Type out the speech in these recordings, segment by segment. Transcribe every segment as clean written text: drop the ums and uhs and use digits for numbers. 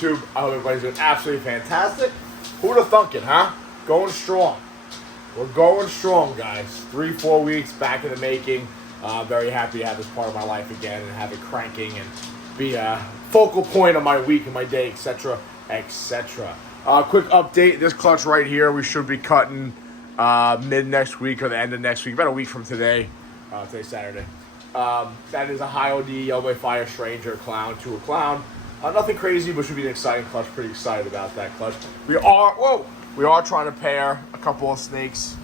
YouTube? I hope everybody's doing absolutely fantastic. Who'd have thunk it, huh? Going strong. We're going strong, guys. 3-4 weeks back in the making. Very happy to have this part of my life again and have it cranking and be a focal point of my week and my day, etc., etc. Quick update. This clutch right here, we should be cutting mid next week or the end of next week, about a week from today. Today's Saturday. That is a high OD Yellow by Fire Stranger clown to a clown. Nothing crazy, but should be an exciting clutch. Pretty excited about that clutch. We are trying to pair a couple of snakes,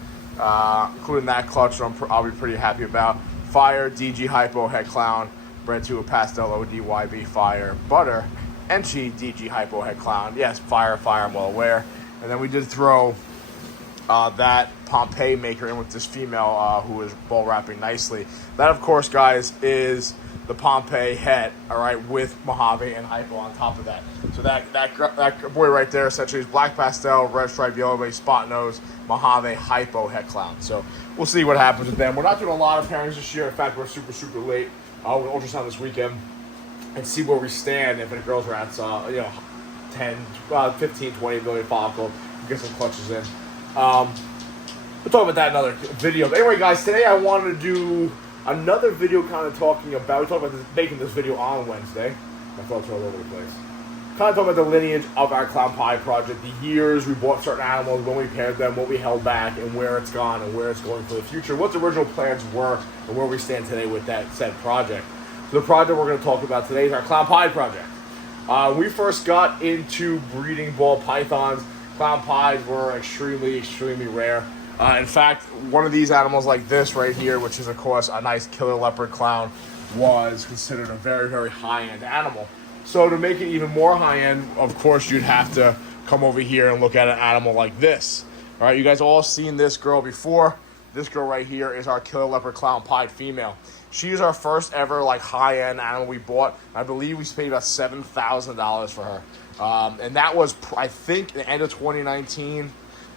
including that clutch. I'll be pretty happy about. Fire DG Hypo Head Clown bred to a Pastel ODYB Fire Butter Enchi DG Hypo Head Clown. Yes, Fire. I'm well aware. And then we did throw that Pompeii maker in with this female who is ball wrapping nicely. That, of course, guys, is the Pompeii het, all right, with Mojave and Hypo on top of that. So that boy right there essentially is black pastel, red stripe, yellow base, spot nose, Mojave, Hypo het clown. So we'll see what happens with them. We're not doing a lot of pairings this year. In fact, we're super late. We're going to ultrasound this weekend and see where we stand if the girls rats, 10, 15, 20 million follicle, get some clutches in. We'll talk about that in another video. But anyway, guys, today I wanted to do another video kind of talking about, we talked about making this video on Wednesday. My thoughts are all over the place. Kind of talking about the lineage of our Clown Pie project, the years we bought certain animals, when we paired them, what we held back, and where it's gone and where it's going for the future, what the original plans were, and where we stand today with that said project. So the project we're going to talk about today is our Clown Pie project. We first got into breeding ball pythons. Clown Pies were extremely rare. In fact, one of these animals like this right here, which is, of course, a nice killer leopard clown, was considered a very high-end animal. So to make it even more high-end, of course, you'd have to come over here and look at an animal like this. All right, you guys all seen this girl before. This girl right here is our killer leopard clown pied female. She is our first ever high-end animal we bought. I believe we paid about $7,000 for her. And that was, I think, the end of 2019,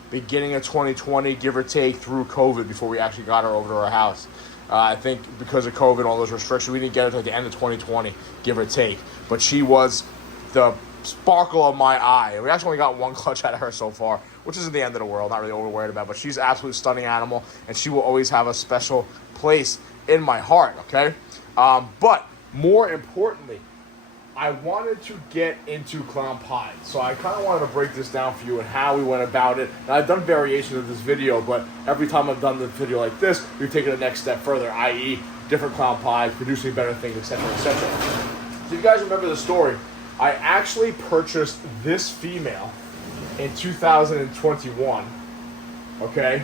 beginning of 2020, give or take, through COVID before we actually got her over to our house. I think because of COVID and all those restrictions, we didn't get her until the end of 2020, give or take. But she was the sparkle of my eye. We actually only got one clutch out of her so far, which isn't the end of the world, not really overworried about, but she's an absolute stunning animal, and she will always have a special place in my heart, okay? But more importantly, I wanted to get into Clown Pies. So I kind of wanted to break this down for you and how we went about it. And I've done variations of this video, but every time I've done the video like this, we've taken the next step further, i.e. different Clown Pies, producing better things, etc., etc. So you guys remember the story. I actually purchased this female in 2021, okay,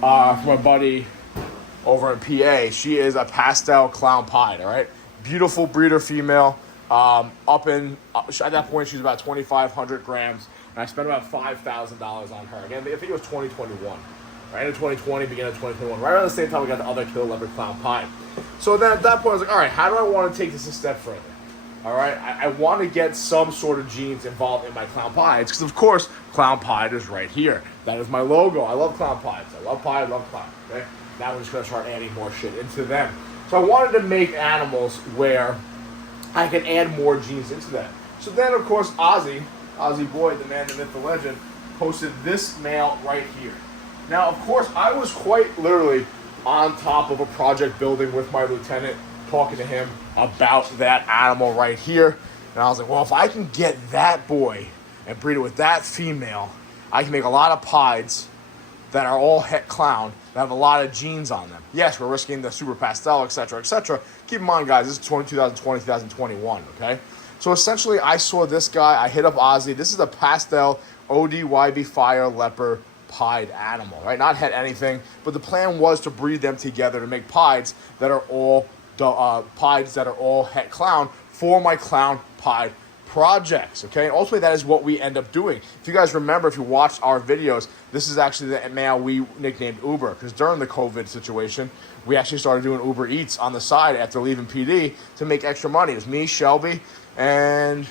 from my buddy over in PA. She is a pastel Clown Pie, all right? Beautiful breeder female. At that point, she was about 2,500 grams, and I spent about $5,000 on her. Again, I think it was 2021, right? End of 2020, beginning of 2021, right around the same time we got the other killer leopard Clown Pie. So then at that point, I was like, all right, how do I want to take this a step further? All right, I want to get some sort of genes involved in my Clown Pies, because of course, Clown Pie is right here. That is my logo. I love Clown Pies. I love pie, I love clown, okay? Now we're just going to start adding more shit into them. So I wanted to make animals where I can add more genes into that. So then, of course, Ozzy Boy, the man, the myth, the legend, posted this male right here. Now, of course, I was quite literally on top of a project building with my lieutenant, talking to him about that animal right here. And I was like, well, if I can get that boy and breed it with that female, I can make a lot of pies that are all het clown, that have a lot of genes on them. Yes, we're risking the super pastel, etc., etc. Keep in mind, guys, this is 2020, 2021, okay? So essentially, I saw this guy. I hit up Ozzy. This is a pastel ODYB Fire Leopard pied animal, right? Not het anything, but the plan was to breed them together to make pies that are all het clown for my Clown Pie projects, okay? And ultimately, that is what we end up doing. If you guys remember, if you watched our videos, this is actually the male we nicknamed Uber, because during the COVID situation, we actually started doing Uber Eats on the side after leaving PD to make extra money. It was me, Shelby, and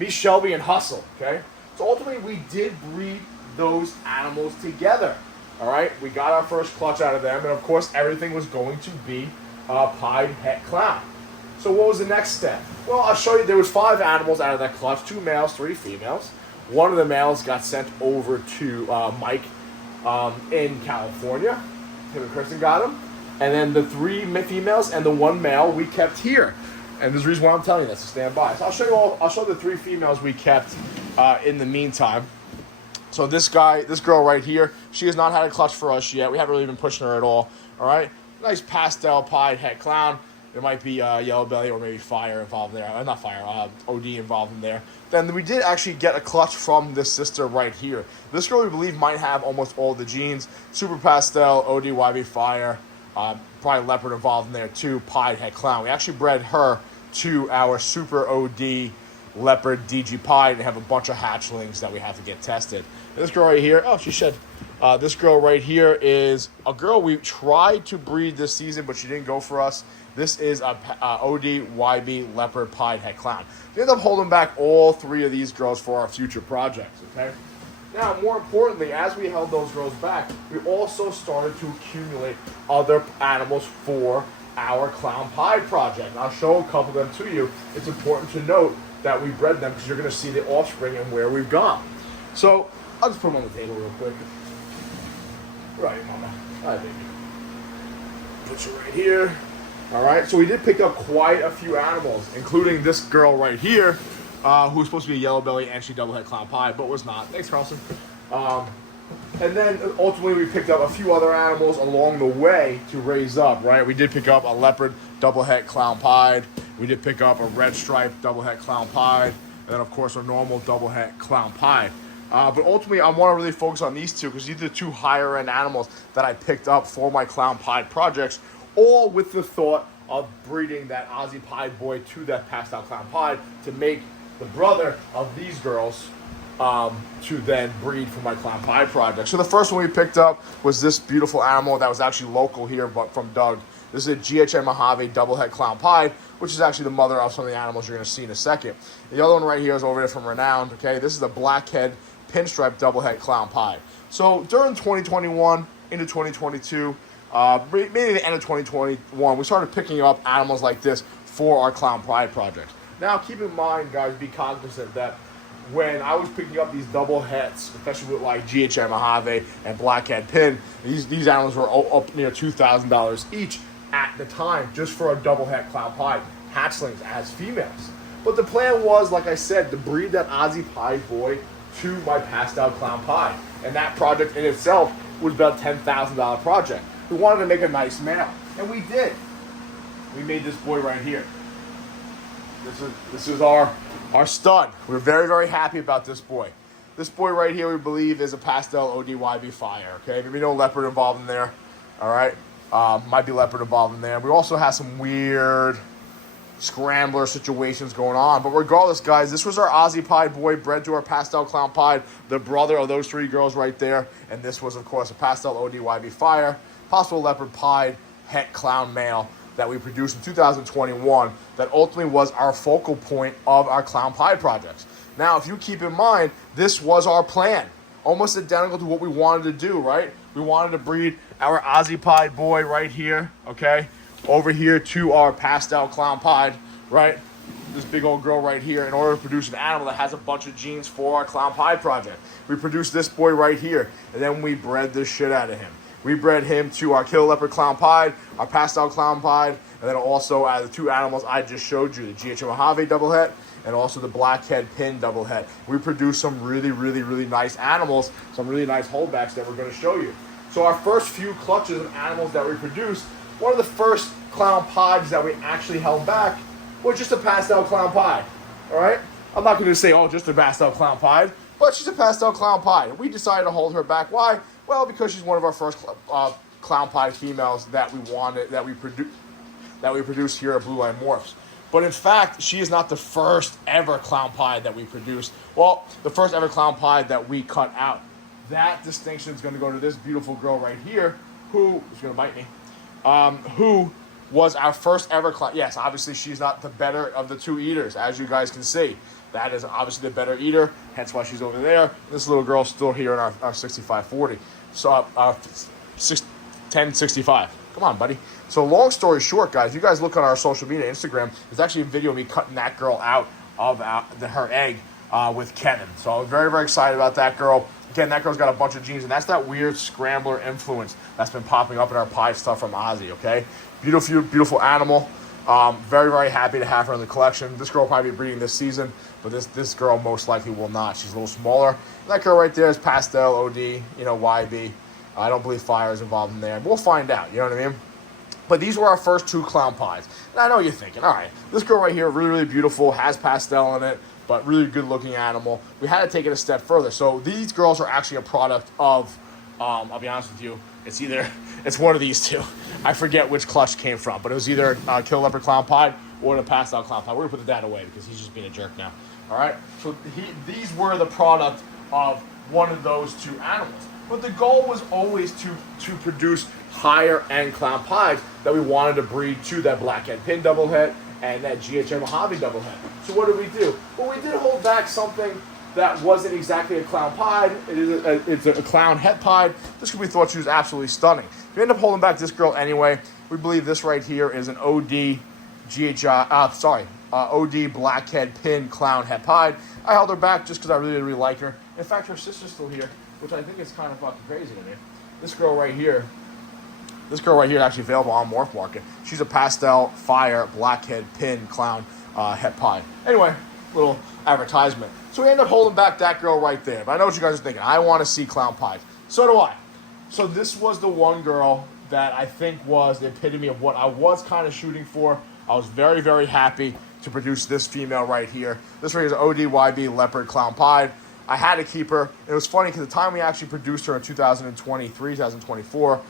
Hustle, okay? So ultimately, we did breed those animals together, all right? We got our first clutch out of them, and of course, everything was going to be pied het clown. So what was the next step? Well, I'll show you. There was 5 animals out of that clutch, 2 males, 3 females. One of the males got sent over to Mike in California. Him and Kristen got him. And then the 3 females and the 1 male we kept here. And there's a reason why I'm telling you this, to stand by. So I'll show the 3 females we kept in the meantime. So this girl right here, she has not had a clutch for us yet. We haven't really been pushing her at all. All right, nice pastel pied het clown. There might be yellow belly or maybe fire involved there. Not fire, OD involved in there. Then we did actually get a clutch from this sister right here. This girl, we believe, might have almost all the genes. Super pastel, OD, YB, fire. Probably leopard involved in there too. Pied het clown. We actually bred her to our super OD leopard DG pied and have a bunch of hatchlings that we have to get tested. This girl right here, oh, she shed. This girl right here is a girl we tried to breed this season, but she didn't go for us. This is a OD YB leopard pied het clown. We ended up holding back all 3 of these girls for our future projects, okay? Now, more importantly, as we held those girls back, we also started to accumulate other animals for our clown pied project. And I'll show a couple of them to you. It's important to note that we bred them because you're going to see the offspring and where we've gone. So, I'll just put them on the table real quick. Right, mama. All right, baby. Put you right here. All right, so we did pick up quite a few animals, including this girl right here, who's supposed to be a yellow belly and she double het clown pie, but was not. Thanks, Carlson. And then ultimately we picked up a few other animals along the way to raise up, right? We did pick up a leopard double het clown pied. We did pick up a red stripe double het clown pied. And then, of course, a normal double het clown pied. But ultimately, I want to really focus on these 2 because these are the 2 higher-end animals that I picked up for my clown pied projects, all with the thought of breeding that Aussie pied boy to that pastel clown pied to make the brother of these girls to then breed for my clown pied project. So the first one we picked up was this beautiful animal that was actually local here, but from Doug. This is a GHM Mojave double het clown pied, which is actually the mother of some of the animals you're going to see in a second. The other one right here is over there from Renowned. Okay, this is a blackhead pinstripe double het clown pied. So during 2021 into 2022, maybe the end of 2021, we started picking up animals like this for our clown pied project. Now, keep in mind, guys, be cognizant that when I was picking up these double hets, especially with like GHM Mojave and blackhead pin, these animals were up near $2,000 each at the time, just for a double het clown pied hatchlings as females. But the plan was, like I said, to breed that Aussie pied boy to my pastel clown pied, and that project in itself was about a $10,000 project. We wanted to make a nice male, and we did. We made this boy right here. This is our stud. We're very, very happy about this boy. This boy right here, we believe, is a pastel ODYB fire. Okay, maybe no leopard involved in there. All right, might be leopard involved in there. We also have some weird scrambler situations going on. But regardless, guys, this was our Aussie pied boy bred to our pastel clown pied, the brother of those 3 girls right there. And this was, of course, a pastel ODYB fire, possible leopard pied het clown male that we produced in 2021 that ultimately was our focal point of our clown pied projects. Now, if you keep in mind, this was our plan, almost identical to what we wanted to do, right? We wanted to breed our Aussie pied boy right here, okay, over here to our pastel clown pied, right? This big old girl right here, in order to produce an animal that has a bunch of genes for our clown pied project. We produced this boy right here, and then we bred the shit out of him. We bred him to our Kill Leopard Clown Pied, our Pastel Clown Pied, and then also the 2 animals I just showed you, the GH Mojave double het and also the Blackhead Pin double het. We produced some really, really, really nice animals, some really nice holdbacks that we're going to show you. So our first few clutches of animals that we produced, one of the first Clown Pieds that we actually held back was just a Pastel Clown Pied, all right? I'm not going to say, oh, just a Pastel Clown Pied, but she's a Pastel Clown Pied. We decided to hold her back. Why? Well, because she's one of our first clown pied females that we wanted, that we produced here at Blue Line Morphs. But in fact, she is not the first ever clown pied that we produced. Well, the first ever clown pied that we cut out. That distinction is going to go to this beautiful girl right here, who is going to bite me, who was our first ever clown. Yes, obviously she's not the better of the 2 eaters, as you guys can see. That is obviously the better eater, hence why she's over there. This little girl's still here in our 6540. So 1065. Come on, buddy. So long story short, guys, you guys look on our social media, Instagram, there's actually a video of me cutting that girl out of her egg with Kevin. So I was very, very excited about that girl. Again, that girl's got a bunch of genes, and that's that weird scrambler influence that's been popping up in our pie stuff from Ozzy, okay? Beautiful, beautiful animal. Very, very happy to have her in the collection. This girl will probably be breeding this season, but this girl most likely will not. She's a little smaller. That girl right there is pastel, OD, YB. I don't believe fire is involved in there. We'll find out, you know what I mean? But these were our first 2 clown pies. And I know you're thinking, all right, this girl right here, really, really beautiful, has pastel in it, but really good-looking animal. We had to take it a step further. So these girls are actually a product of, I'll be honest with you, it's one of these 2. I forget which clutch came from, but it was either Kill Leopard Clown Pie or the Pastel Clown Pie. We're going to put the dad away because he's just being a jerk now. All right? So these were the product of one of those 2 animals. But the goal was always to produce higher-end clown pies that we wanted to breed to that blackhead pin doublehead and that GHM Mojave doublehead. So what did we do? Well, we did hold back something that wasn't exactly a clown pied. It's a clown het pied. This we thought she was absolutely stunning. We ended up holding back this girl anyway. We believe this right here is an OD OD blackhead pin clown het pied. I held her back just because I really, really like her. In fact, her sister's still here, which I think is kind of fucking crazy to me. This girl right here is actually available on Morph Market. She's a pastel fire blackhead pin clown het pied. Anyway, little advertisement. So we end up holding back that girl right there. But I know what you guys are thinking. I want to see clown pies. So do I. So this was the one girl that I think was the epitome of what I was kind of shooting for. I was very, very happy to produce this female right here. This right here is ODYB Leopard Clown Pied. I had to keep her. It was funny because the time we actually produced her in 2023, 2024,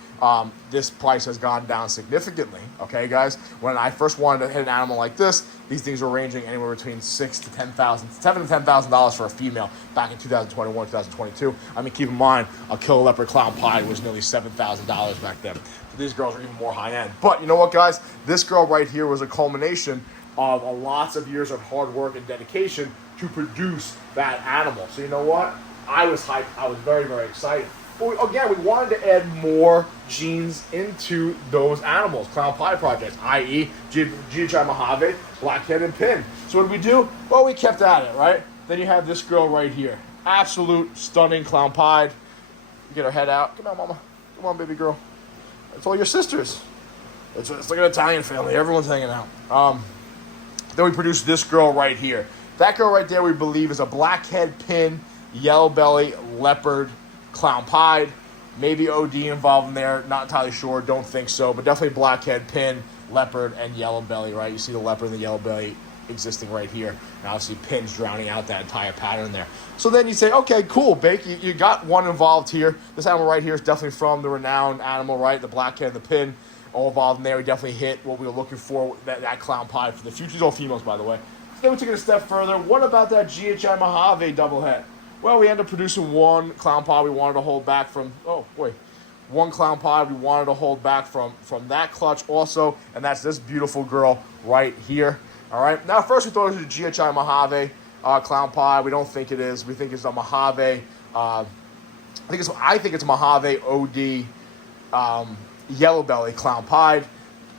this price has gone down significantly. Okay, guys? When I first wanted to hit an animal like this, these things were ranging anywhere between $7,000 to $10,000 for a female back in 2021, 2022. I mean, keep in mind, a Killer Leopard Clown Pie was nearly $7,000 back then. So these girls are even more high end. But you know what, guys? This girl right here was a culmination of lots of years of hard work and dedication to produce that animal. So you know what? I was hyped. I was very, very excited. But again, we wanted to add more genes into those animals, Clown Pie projects, i.e. GHI Mojave, Blackhead, and Pin. So what did we do? Well, we kept at it, right? Then you have this girl right here. Absolute stunning Clown Pie. You get her head out. Come on, mama. Come on, baby girl. It's all your sisters. It's like an Italian family. Everyone's hanging out. Then we produced this girl right here. That girl right there we believe is a blackhead pin, yellow belly, leopard, clown pied. Maybe OD involved in there. Not entirely sure. Don't think so. But definitely blackhead pin, leopard, and yellow belly, right? You see the leopard and the yellow belly existing right here. And obviously pins drowning out that entire pattern there. So then you say, okay, cool, Bake. You got one involved here. This animal right here is definitely from the renowned animal, right? The blackhead and the pin. All involved in there. We definitely hit what we were looking for, that clown pie for the future. These are all females, by the way. So then we took it a step further. What about that GHI Mojave double head? Well, we ended up producing one clown pie we wanted to hold back from. Oh, boy. One clown pie we wanted to hold back from that clutch also, and that's this beautiful girl right here. All right. Now, first we thought it was a GHI Mojave clown pie. We don't think it is. We think it's a Mojave. I think it's Mojave OD. Yellow belly clown pied.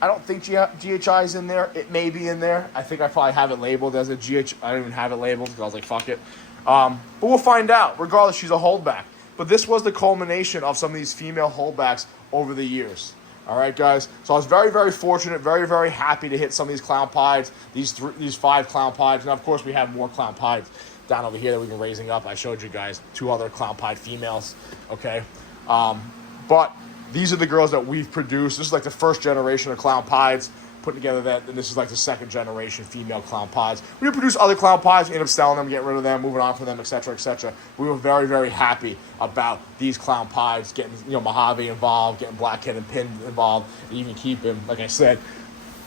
I don't think GHI is in there. It may be in there. I think I probably have it labeled as a GH. I don't even have it labeled because I was like, fuck it. But we'll find out. Regardless, she's a holdback. But this was the culmination of some of these female holdbacks over the years. All right, guys. So I was very, very fortunate, very, very happy to hit some of these clown pies, these 5 clown pies. And, of course, we have more clown pies down over here that we've been raising up. I showed you guys 2 other clown pied females. Okay. But these are the girls that we've produced. This is like the first generation of clown pies put together that, and this is like the second generation female clown pies. We produce other clown pies, we end up selling them, getting rid of them, moving on from them, etc., etc. We were very, very happy about these clown pies, getting Mojave involved, getting blackhead and pin involved, and even keeping, like I said,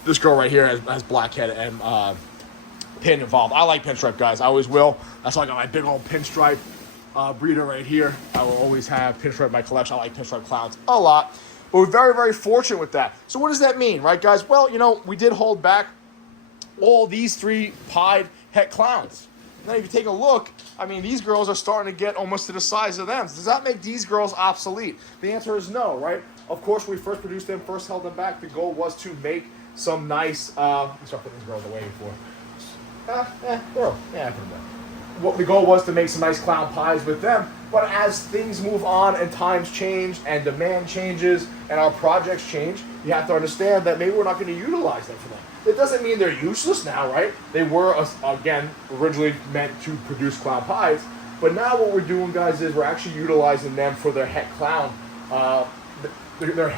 this girl right here has blackhead and pin involved. I like pinstripe, guys. I always will. That's why I got my big old pinstripe breeder right here. I will always have pinstripe in my collection. I like pinstripe clowns a lot. But we're very, very fortunate with that. So what does that mean, right, guys? Well, we did hold back all these 3 pied het clowns. Now, if you take a look, I mean, these girls are starting to get almost to the size of them. Does that make these girls obsolete? The answer is no, right? Of course, when we first produced them, first held them back, the goal was to make some nice, let's start putting these girls away for. Girl, yeah, put them away. What the goal was to make some nice clown pies with them, but as things move on and times change and demand changes and our projects change, you have to understand that maybe we're not going to utilize them for that. It doesn't mean they're useless now, right? They were, again, originally meant to produce clown pies, but now what we're doing, guys, is we're actually utilizing them for their het clown, their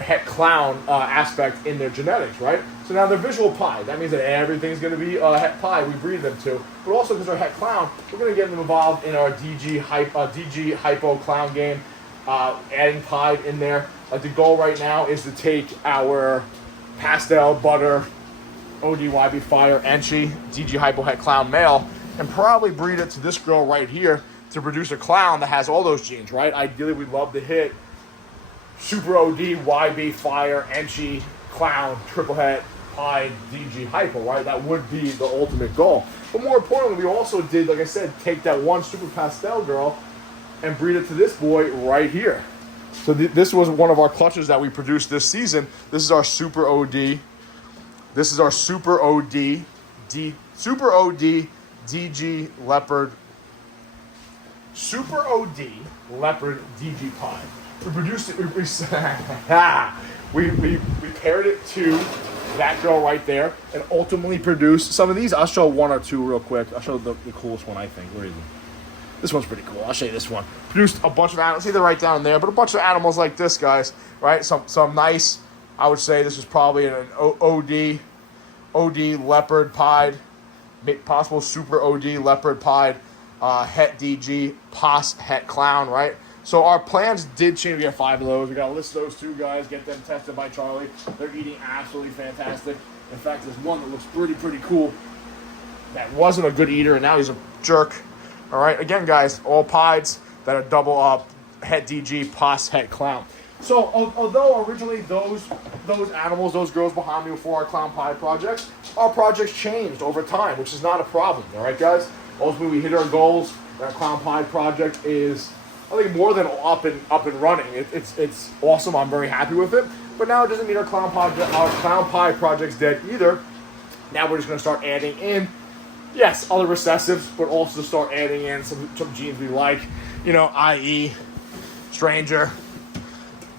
het clown aspect in their genetics, right? So now they're visual pie. That means that everything's going to be het pie we breed them to. But also because they're het clown, we're going to get them involved in our DG hypo clown game, adding pie in there. The goal right now is to take our pastel butter ODYB fire Enchi DG hypo het clown male and probably breed it to this girl right here to produce a clown that has all those genes, right? Ideally, we'd love to hit Super OD, YB, Fire, Enchi, Clown, Triple Het, Pie, DG, Hypo, right? That would be the ultimate goal. But more importantly, we also did, like I said, take that one Super Pastel girl and breed it to this boy right here. So this was one of our clutches that we produced this season. This is our Super OD. This is our Super OD, Super OD, DG, Leopard, Super OD, Leopard, DG, Pie. We produced it, we paired it to that girl right there and ultimately produced some of these. I'll show one or two real quick. I'll show the coolest one, I think. Where is it? This one's pretty cool. I'll show you this one. Produced a bunch of animals. See, they're right down there, but a bunch of animals like this, guys, right? Some nice, I would say this is probably an OD leopard pied, possible Super OD leopard pied, het DG, pos het clown, right? So our plans did change. We got 5 of those. We got to list those 2 guys, get them tested by Charlie. They're eating absolutely fantastic. In fact, there's one that looks pretty cool that wasn't a good eater, and now he's a jerk. All right, again, guys, all pies that are double up, het DG, pos, het clown. So although originally those animals, those girls behind me before our clown pie projects, our projects changed over time, which is not a problem. All right, guys. Ultimately, we hit our goals. Our clown pie project is, I think, more than up and running. It's awesome. I'm very happy with it. But now it doesn't mean our clown pie project's dead either. Now we're just going to start adding in, yes, other recessives, but also start adding in some genes we like. You know, i.e., Stranger,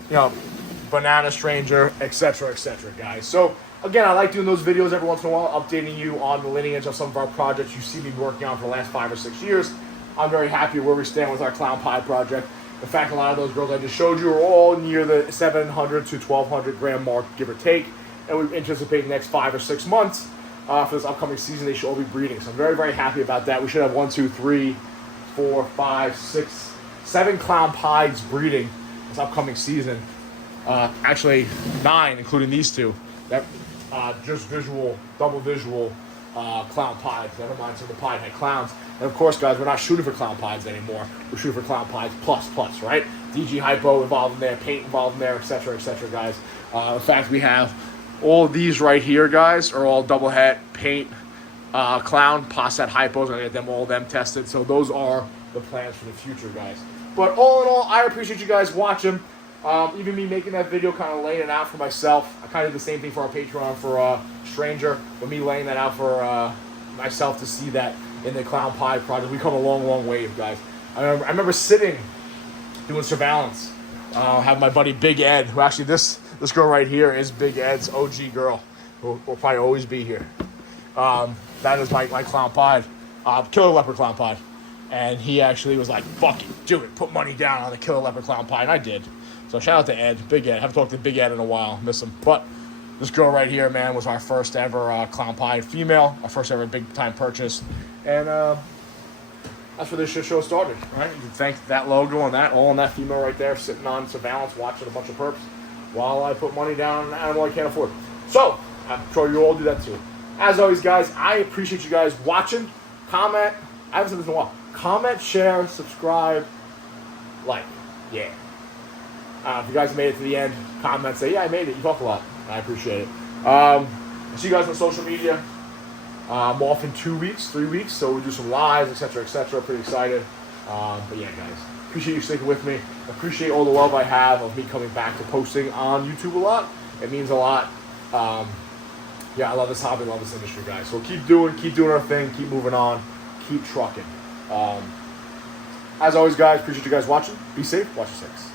you know, Banana Stranger, etc., guys. So again, I like doing those videos every once in a while, updating you on the lineage of some of our projects you see me working on for the last 5 or 6 years. I'm very happy where we stand with our clown pie project. In fact, a lot of those girls I just showed you are all near the 700 to 1,200 gram mark, give or take. And we anticipate the next 5 or 6 months for this upcoming season, they should all be breeding. So I'm very, very happy about that. We should have 1, 2, 3, 4, 5, 6, 7 clown pies breeding this upcoming season. Actually, 9, including these 2. That just visual, double visual clown pies. Never mind some of the pie head clowns. And of course, guys, we're not shooting for clown pies anymore. We're shooting for clown pies plus, right? DG hypo involved in there, paint involved in there, etc., guys. In fact, we have all of these right here, guys, are all double het, paint, clown, pos het hypos. I'm gonna get them all of them tested. So those are the plans for the future, guys. But all in all, I appreciate you guys watching. Even me making that video, kind of laying it out for myself. I kind of did the same thing for our Patreon for Stranger, but me laying that out for myself to see that in the clown pie project. We come a long way, guys. I remember sitting doing surveillance. Have my buddy Big Ed, who actually this girl right here is Big Ed's OG girl, who will probably always be here. That is my clown pie, Killer Leopard clown pie. And he actually was like, fuck it, do it, put money down on the Killer Leopard clown pie, and I did. So shout out to Ed, Big Ed. I haven't talked to Big Ed in a while, miss him. But this girl right here, man, was our first ever clown pie female, our first ever big time purchase. And that's where this shit show started, right? You can thank that logo and that, all on that female right there, sitting on surveillance, watching a bunch of perps, while I put money down on an animal I can't afford. So, I'm sure you all do that too. As always, guys, I appreciate you guys watching. Comment, I haven't said this in a while. Comment, share, subscribe, like, yeah. If you guys made it to the end, comment, say, yeah, I made it. You talk a lot. I appreciate it. See you guys on social media. I'm off in 2 weeks, 3 weeks, so we'll do some lives, etc., etc. Pretty excited. But yeah, guys, appreciate you sticking with me. Appreciate all the love I have of me coming back to posting on YouTube a lot. It means a lot. Yeah, I love this hobby, love this industry, guys. So keep doing our thing, keep moving on, keep trucking. As always, guys, appreciate you guys watching. Be safe, watch your six.